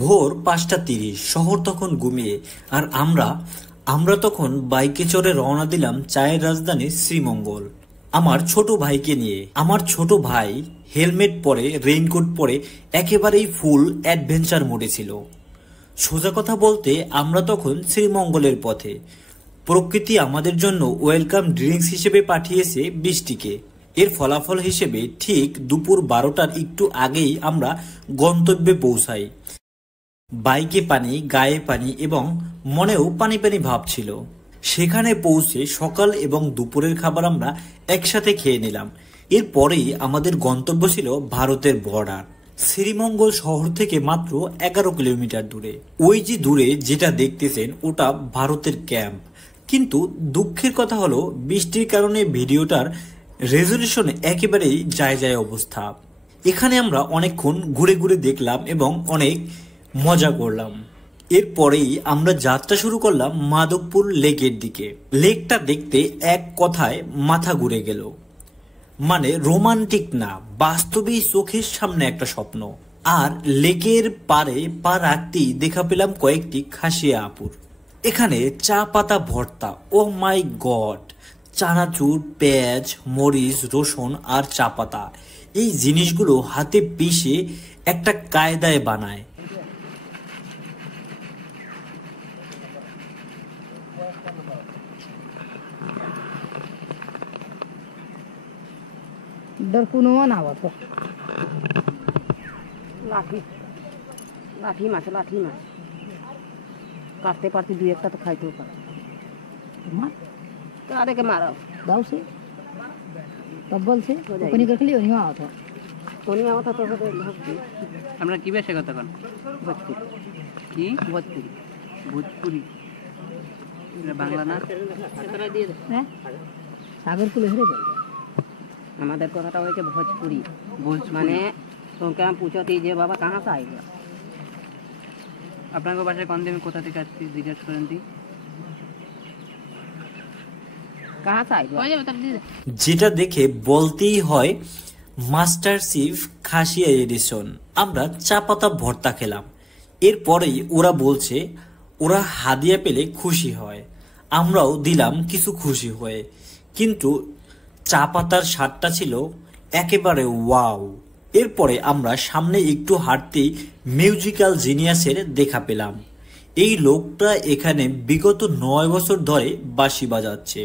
ভোর ৫:৩০, শহর তখন ঘুমিয়ে, আর আমরা তখন বাইকে চড়ে রওনা দিলাম চায়ের রাজধানী শ্রীমঙ্গল, আমার ছোট ভাইকে নিয়ে। আমার ছোট ভাই হেলমেট পরে, রেইনকোট পরে একেবারেই ফুল অ্যাডভেঞ্চার মোডে ছিল। সোজা কথা বলতে আমরা তখন শ্রীমঙ্গলের পথে। প্রকৃতি আমাদের জন্য ওয়েলকাম ড্রিঙ্কস হিসেবে পাঠিয়েছে বৃষ্টিকে। এর ফলাফল হিসেবে ঠিক দুপুর ১২টার একটু আগেই আমরা গন্তব্যে পৌঁছাই। বাইকে পানি, গায়ে পানি এবং মনেও পানি পানি ভাব ছিল। সেখানে পৌঁছে সকাল এবং দুপুরের খাবার আমরা একসাথে খেয়ে নিলাম। এরপরেই আমাদের গন্তব্য ছিল ভারতের বর্ডার। শ্রীমঙ্গল শহর থেকে মাত্র ১১ কিলোমিটার দূরে। ওই যে দূরে যেটা দেখতেছেন ওটা ভারতের ক্যাম্প। কিন্তু দুঃখের কথা হলো বৃষ্টির কারণে ভিডিওটার রেজলিউশন একেবারেই যায় অবস্থা। এখানে আমরা অনেকক্ষণ ঘুরে ঘুরে দেখলাম এবং অনেক মজা করলাম। এরপরেই আমরা যাত্রা শুরু করলাম মাধবপুর লেকের দিকে। লেকটা দেখতে এক কথায় মাথা ঘুরে গেল। মানে রোমান্টিক না, বাস্তবেই চোখের সামনে একটা স্বপ্ন। আর লেকের পারে পা রাখতেই দেখা পেলাম কয়েকটি খাসিয়া আপুর। এখানে চা পাতা ভর্তা, ও মাই গড! চানাচুর, পেঁয়াজ, মরিচ, রসুন আর চা পাতা, এই জিনিসগুলো হাতে পিষে একটা কায়দায় বানায়। কোনো না তো লাঠি লাঠি মাছ কাটতে পারতে দুই একটা তো খাইতেও পারে। তাদেরকে মারাও দাও সে তব বলছে কোনি দেখলি ওনি মাওয়া তো আমরা কি বেশি কথা কন? ভোজপুরি। কি ভোজপুরি বাংলা না? হ্যাঁ, সাগর কুলে হেরে বলবে। আমাদের কথাটা হয়েছে ভোজপুরি। মানে তোকে আমি পুছোতি যে বাবা কাহা সে আইগা। আপনাকে বাসায় কোন দিন কোথা থেকে আসছি জিজ্ঞেস করেন দি। কাহা সে আইগা যেটা দেখে বলতেই হয় মাস্টার চিফ খাসিয়া এডিশন। আমরা চা পাতা ভর্তা খেলাম। এরপরেই ওরা বলছে ওরা হাদিয়া পেলে খুশি হয়। আমরাও দিলাম কিছু খুশি হয়ে। কিন্তু চা পাতার স্বাদটা ছিল একেবারে ওয়াও। এরপরে আমরা সামনে একটু হাঁটতেই মিউজিক্যাল জিনিয়াসের দেখা পেলাম। এই লোকটা এখানে বিগত ৯ বছর ধরে বাঁশি বাজাচ্ছে।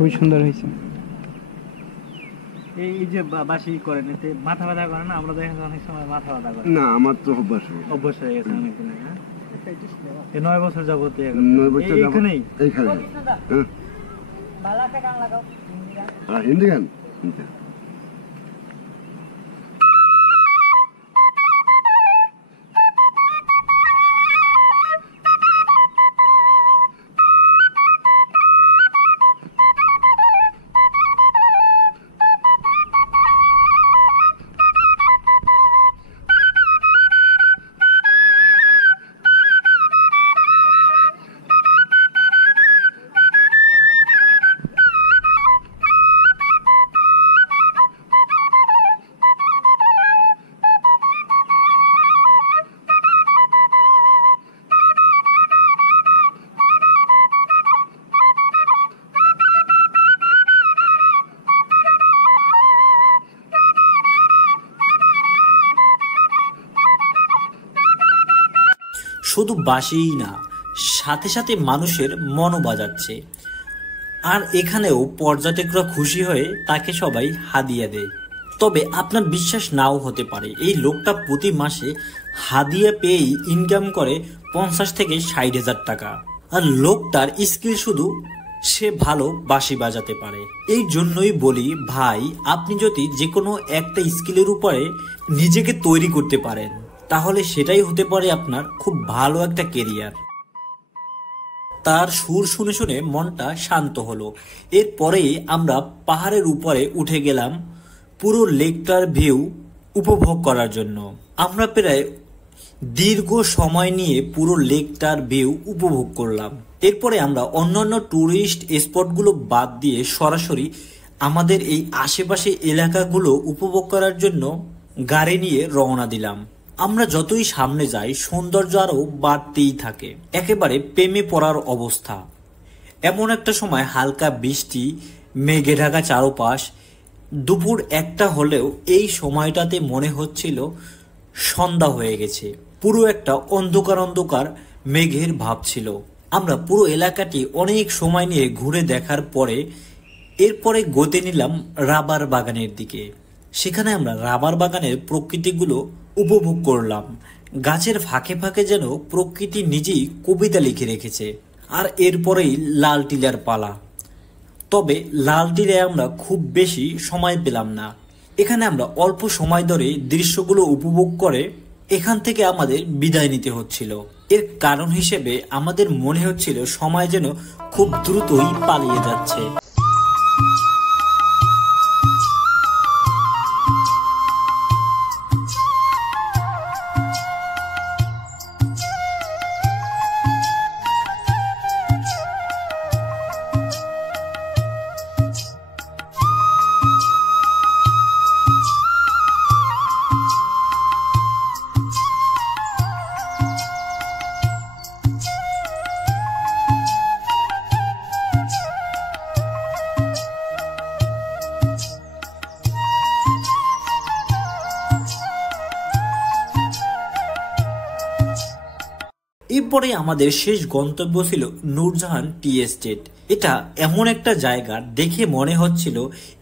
খুবই সুন্দর হয়েছে। এই যে বাসি করেন এতে মাথা ব্যথা করে না? আমরা দেখেন অনেক সময় মাথা ব্যথা করে না, আমার তো অভ্যাস হয়ে গেছে অনেকদিন। এই ৯ বছর যাবত ৯ বছর এইখানেই এইখানে হিন্দি গান। শুধু বাঁশিই না, সাথে সাথে মানুষের মনও বাজাচ্ছে। আর এখানেও পর্যটকরা খুশি হয়ে তাকে সবাই হাদিয়া দেয়। তবে আপনার বিশ্বাস নাও হতে পারে, এই লোকটা প্রতি মাসে হাদিয়া পেয়েই ইনকাম করে 50 থেকে 60,000 টাকা। আর লোকটার স্কিল শুধু সে ভালো বাঁশি বাজাতে পারে। এই জন্যই বলি ভাই, আপনি যদি যে কোনো একটা স্কিলের উপরে নিজেকে তৈরি করতে পারেন, তাহলে সেটাই হতে পারে আপনার খুব ভালো একটা কেরিয়ার। তার সুর শুনে শুনে মনটা শান্ত হলো। এরপরেই আমরা পাহাড়ের উপরে উঠে গেলাম পুরো লেকটার ভিউ উপভোগ করার জন্য। আমরা প্রায় দীর্ঘ সময় নিয়ে পুরো লেকটার ভিউ উপভোগ করলাম। এরপরে আমরা অন্যান্য টুরিস্ট স্পটগুলো বাদ দিয়ে সরাসরি আমাদের এই আশেপাশে এলাকাগুলো উপভোগ করার জন্য গাড়ি নিয়ে রওনা দিলাম। আমরা যতই সামনে যাই সৌন্দর্য আরও বাড়তেই থাকে, একেবারে প্রেমে পড়ার অবস্থা। এমন একটা সময় হালকা বৃষ্টি, মেঘে ঢাকা চারপাশ, দুপুর 1টা হলেও এই সময়টাতে মনে হচ্ছিল সন্ধ্যা হয়ে গেছে। পুরো একটা অন্ধকার অন্ধকার মেঘের ভাব ছিল। আমরা পুরো এলাকাটি অনেক সময় নিয়ে ঘুরে দেখার পরে এরপরে গতি নিলাম রাবার বাগানের দিকে। সেখানে আমরা রাবার বাগানের প্রকৃতিগুলো উপভোগ করলাম। গাছের ফাঁকে ফাঁকে যেন প্রকৃতি নিজেই কবিতা লিখে রেখেছে। আর এরপরেই লাল টিলার পালা। তবে লাল টিলায় আমরা খুব বেশি সময় পেলাম না। এখানে আমরা অল্প সময় ধরে দৃশ্যগুলো উপভোগ করে এখান থেকে আমাদের বিদায় নিতে হচ্ছিল। এর কারণ হিসেবে আমাদের মনে হচ্ছিল সময় যেন খুব দ্রুতই পালিয়ে যাচ্ছে। এরপরে আমাদের শেষ গন্তব্য ছিল নূরজাহান টি এস্টেট। এটা এমন একটা জায়গা দেখে মনে হচ্ছিল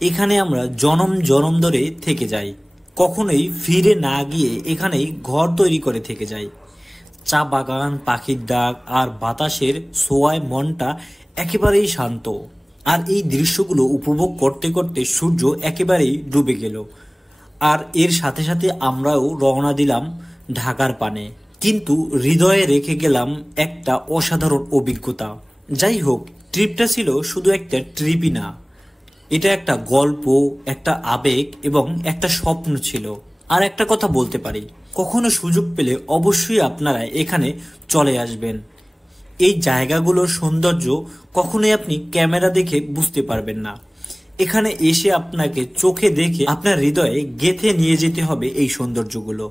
এখানে আমরা জনম জনম ধরে থেকে যাই, কখনোই ফিরে না গিয়ে এখানেই ঘর তৈরি করে থেকে যাই। চা বাগান, পাখির ডাক আর বাতাসের ছোঁয়ায় মনটা একেবারেই শান্ত। আর এই দৃশ্যগুলো উপভোগ করতে করতে সূর্য একেবারেই ডুবে গেল। আর এর সাথে সাথে আমরাও রওনা দিলাম ঢাকার পানে। কিন্তু হৃদয়ে রেখে গেলাম একটা অসাধারণ অভিজ্ঞতা। যাই হোক, ট্রিপটা ছিল শুধু একটা ট্রিপই না, এটা একটা গল্প, একটা আবেগ এবং একটা স্বপ্ন ছিল। আর একটা কথা বলতে পারি, কখনো সুযোগ পেলে অবশ্যই আপনারা এখানে চলে আসবেন। এই জায়গাগুলোর সৌন্দর্য কখনোই আপনি ক্যামেরা দেখে বুঝতে পারবেন না। এখানে এসে আপনাকে চোখে দেখে আপনার হৃদয়ে গেঁথে নিয়ে যেতে হবে এই সৌন্দর্যগুলো।